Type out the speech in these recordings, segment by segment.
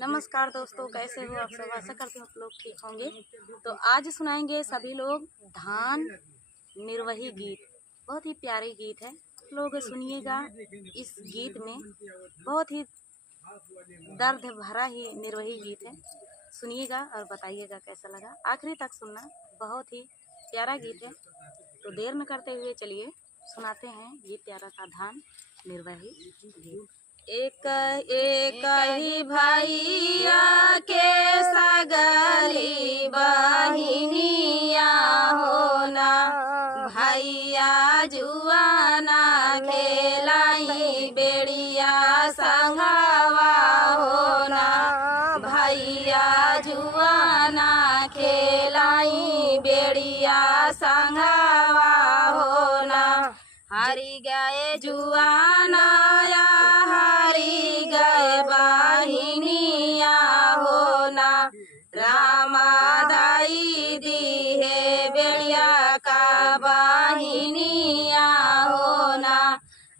नमस्कार दोस्तों, कैसे हो आप सब। आशा करती हूँ आप लोग ठीक होंगे। तो आज सुनाएंगे सभी लोग धान निर्वही गीत। बहुत ही प्यारे गीत है, आप लोग सुनिएगा। इस गीत में बहुत ही दर्द भरा ही निर्वही गीत है। सुनिएगा और बताइएगा कैसा लगा, आखिरी तक सुनना। बहुत ही प्यारा गीत है। तो देर न करते हुए चलिए सुनाते हैं ये प्यारा सा धान निर्वही गीत। एक एक ही भैया के सगली बहिनिया होना, भैया जुआना खेलाई बेड़िया संगवा होना, भैया जुआना खेलाई बेड़िया संगवा होना। हरी गए जुआना बहिनिया होना, रामा दाई दी है बेड़िया का बहिनिया होना,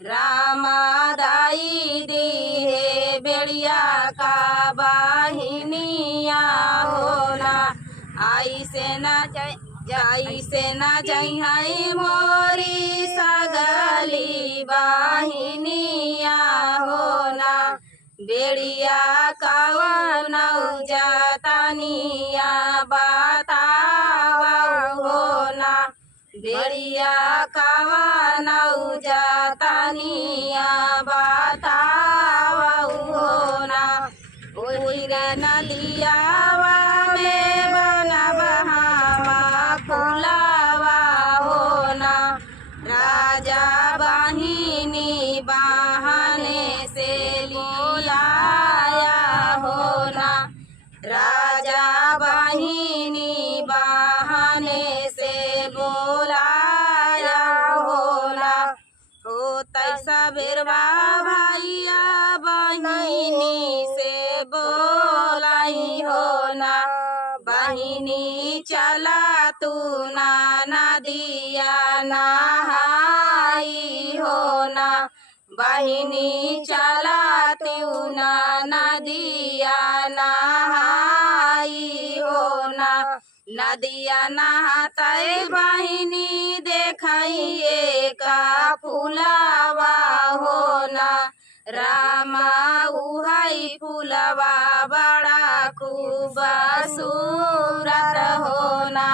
रामा दाई दी है बेड़िया का बहिनिया होना। आई से न जई मोरी सगली बहिनिया होना, बेड़िया कवनौ जातनिया बतावा होना, बेड़िया कवनौ जातनिया बतावा होना। ओही नदियावा में बनबहावा फुलावा होना, राजा बहिनी बहाने से लाया होना, राजा बहिनी बहाने से बोलाया होना। हो तैसा बिरवा भैया बहिनी से बोलाई होना, बहिनी चला तू ना नदिया नहाई होना, बहिनी चला तू ना नदिया नहाई होना। नदिया नहाते बहिनी देखिए का फुलावा होना, रामा उहाई फुलवा बड़ा खूबसूरत होना,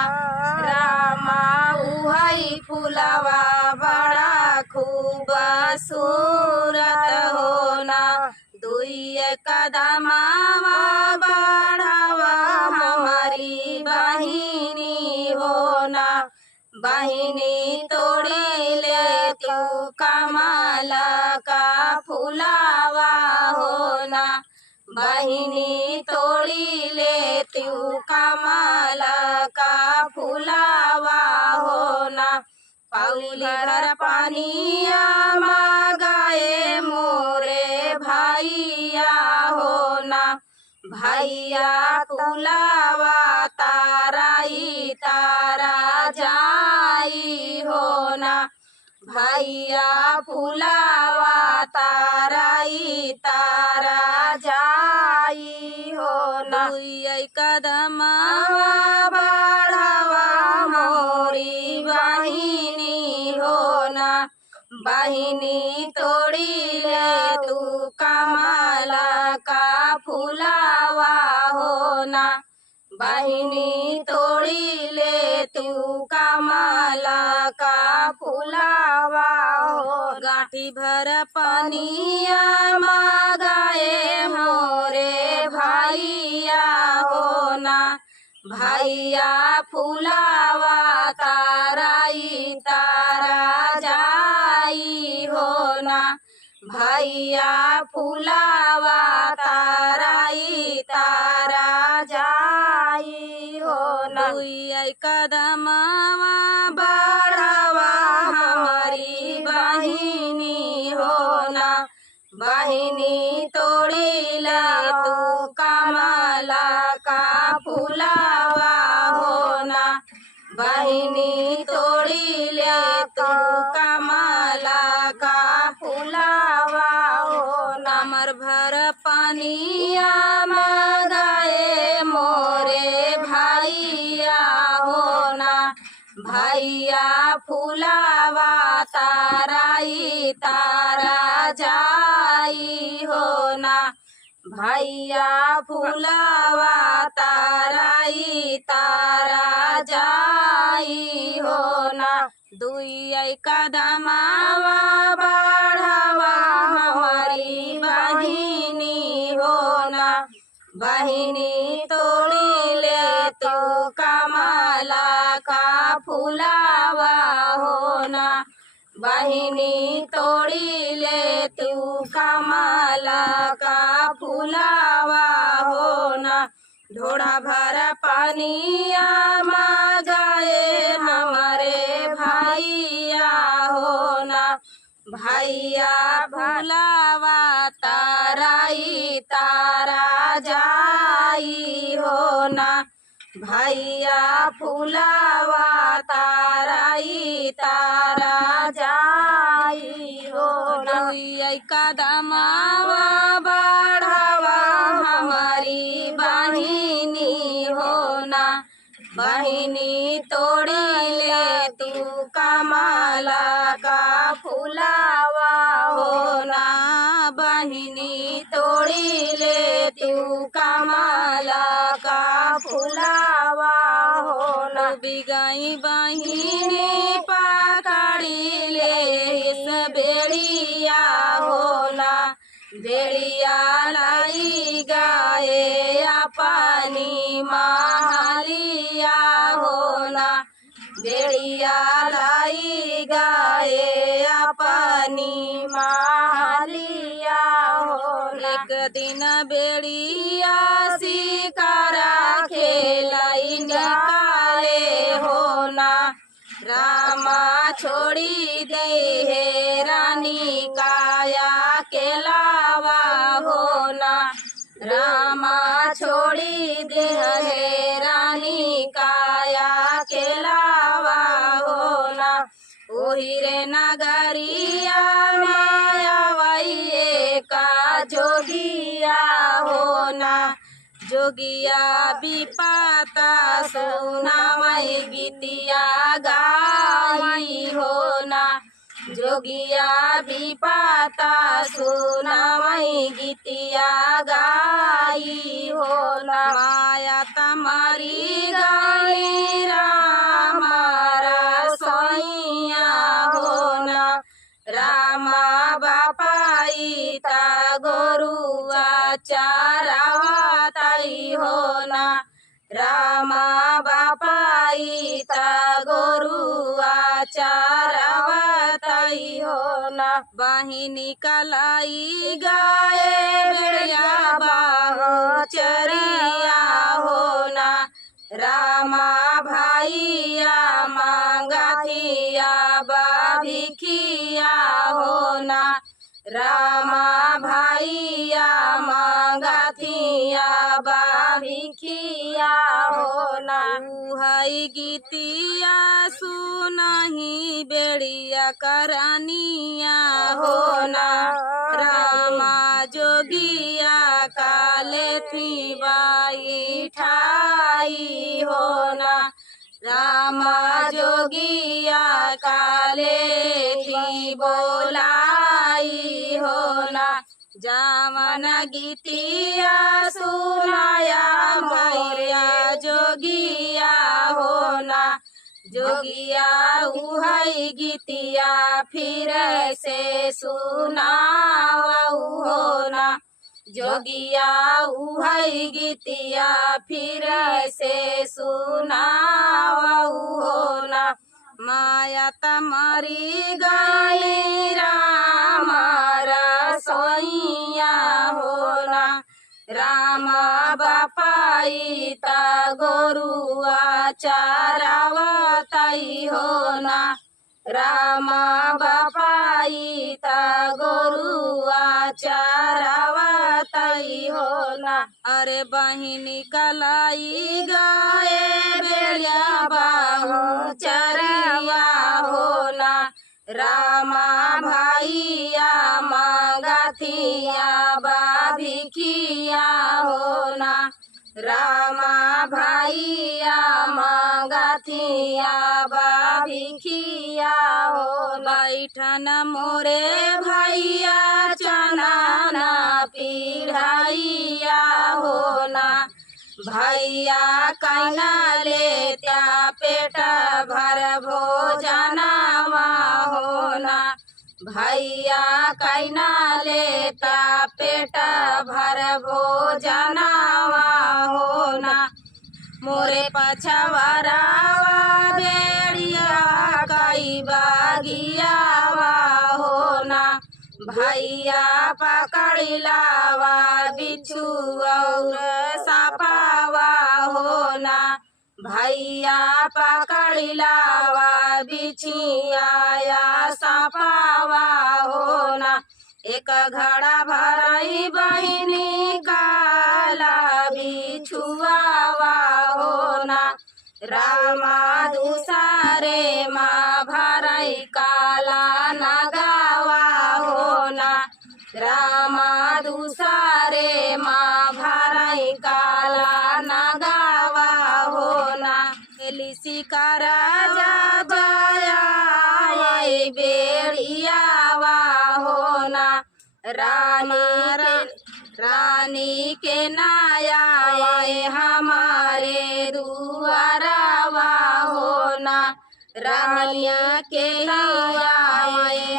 रामा उहाई फुलवा बड़ा खूबसूरत होना। दुई कदमावा बढ़ावा हमारी बहिनी होना, बहिनी तोड़ी ले तू कमल का फुलावा होना, बहिनी तोड़ी ले तू कमल का फुलावा होना। पौली पानिया मांगाए मोरे भैया होना, भैया फुलावा ताराई तारा जाई होना, भैया फुलावा ताराई तारा जाई होना। दुई कदमावा बढ़ावा मोरी बहिनी होना, बहिनी तोड़ी ले तू कमल का फुलावा होना, बहिनी तोड़ी ले तू कमल का फुलावा हो। गाठी भर पनिया मांगाए मोरे भैया होना, भैया फुलावा ताराई तारा जाई होना, भैया फुलावा ताराई तारा जाई होना। दुई कदमावा बढ़ावा हमारी बहिनी होना, बहिनी तोड़ी ले तू कमल का फुलावा होना, बहिनी तोड़ी ले तू कमल का फुलावा होना। हमर भर पानिया फुलावा ताराई तारा जाई हो ना, भैया फुलावा ताराई तारा जाई हो ना। दुई कदमावा बढ़ावा हमारी बहिनी हो ना, बहिनी तोड़ी ले तू कमला का फुलावा हो ना, बहिनी तोड़ी ले तू कमला का फुलावा हो ना। ढोड़ा भर पानिया मांगाए हमारे भैया हो ना, भैया फुलावा ताराई तारा जाई हो ना, भैया फुलावा ताराई तारा जाई हो ना। कदमावा बढ़ावा हमारी बहिनी हो ना, बहिनी तोड़ी ले तू कमला का फुलावा हो ना, बहिनी तोड़ी ले तू कमला का फुलावा हो ना। बिगाई बहिनी पकड़ी ले इस बेड़िया हो ना, बेड़िया लाई गाए अपनी मालिया हो ना, बेड़िया लाई गाए अपनी मालिया हो ना। एक दिन बेड़िया शिकारा खेलाई निकाले हो ना, रामा छोड़ी दे है रानी काया केलावा हो ना, रामा छोड़ी दे है रानी काया केलावा हो ना। ओही रे नगरिया माया वही का जोगिया हो ना, जोगिया विपाता सुनावई गीतिया गाई हो ना, जोगिया विपाता सुनावई गीतिया गाई हो ना। माया तमारी गाई रामारा सोइया हो ना, रामा बापाई ता गोरुआ चारावा ताई हो ना, रामा बापाई ता गोरुआ चारावा ताई हो ना। बहिनी कलाई गाए बेड़िया बाहो चरिया हो ना, रामा भाईया मांगाथिया बाभिखिया हो ना, रामा भाईया मांगाथिया बाभिखिया हो ना। उहई गीतिया सुनाही बेड़िया करानिया हो ना, रामा जोगिया काले थी बाई ठाई हो ना, रामा जोगिया काले थी बोलाई हो ना। जामन गीतिया सुनाया भैया जोगिया हो ना, जोगिया उहई गीतिया फिर से सुनावऊ हो ना, जोगिया उहई गीतिया फिर से सुनावऊ हो ना। माया तमारी गाई रामारा सोइया हो ना, रामा बापाई ता गोरुआ चारावा ताई हो ना, रामा बापाई ता गोरुआ चारावा ताई हो ना। अरे बहिनी कलाई गाए बेड़िया बाहू चरिया हो ना, रामा भाईया मांगाथिया बाभिखिया हो ना, रामा भैया मांगथिया भिखिया हो बैठन मोरे भैया चनाना पीढ़ाइया हो ना भैया कैना लेत्या पेट भर भोजनवा हो ना भैया कैना लेता पेट भर भोजनवा हो ना मोरे पछवरावा बेड़िया कई बागियावा हो ना भैया पकड़िलावा बिच्छू और सापावा हो ना भैया पकड़िलावा बिछिया सापावा हो ना एक घड़ा भरई बहिनी काला बिछुआवा हो ना रामा दूसरे माँ भरई काला नगावा हो ना रामा दूसरे माँ भरई काला नगावा हो ना शिकार जा जया बेड़ियावा हो ना रानी के नाया हमारे दुआरावा हो ना रानी के नाया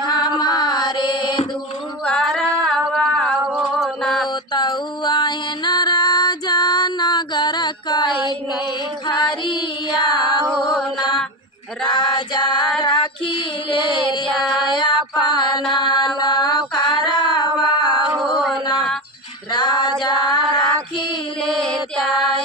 हमारे दुआरावा हो ना तौआ न राजा नगर कई खरिया हो ना राजा राखी ले अपना नौकरवा हो ना राजा राखी ले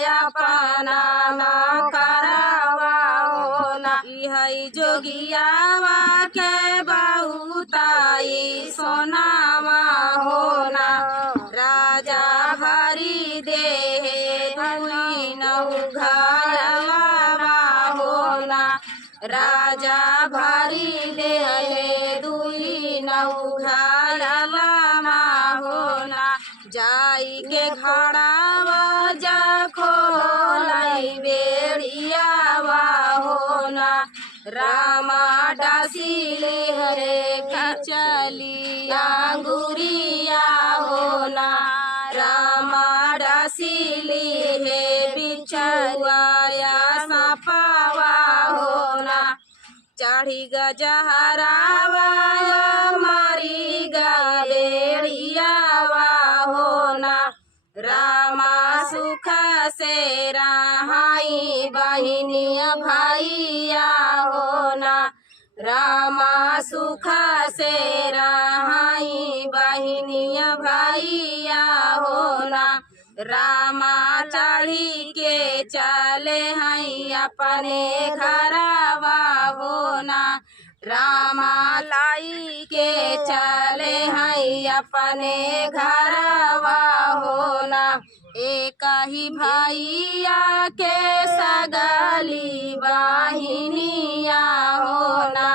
अपना नौकरवा हो ना यही जोगियावा के बहुताई सोनावा हो ना राजा भरी दे दुई नौघरवा हो ना राजा भरी दे दुई नौघरवा हो ना जाई के खड़ावा जा खोलाई बेड़ियावा हो ना रामा डासी ले चली अंगुरिया हो ना रामा डासी ले बिछुआया सापावा हो ना चढ़ी गजहरावा मारी बेड़ियावा हो ना रामा सुख से रहाई बहिनिया भैया हो ना रामा सुख से रहाई बहिनिया भैया हो ना रामा चढ़ी के चले हैं अपने घरवा हो ना रामा लाई के चले हैं अपने घरवा हो ना एक ही भैया के सगली बहिनिया हो ना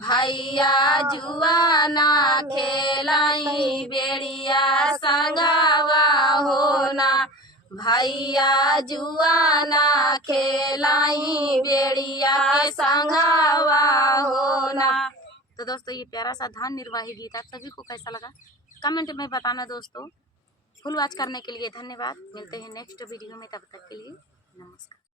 भैया जुआना खेलाई बेड़िया संगवा हो ना भैया जुआना खेलाई बेड़िया संगवा हो ना। तो दोस्तों ये प्यारा सा धान निर्वाही गीत आप सभी को कैसा लगा कमेंट में बताना दोस्तों। फुल वॉच करने के लिए धन्यवाद। मिलते हैं नेक्स्ट वीडियो में, तब तक के लिए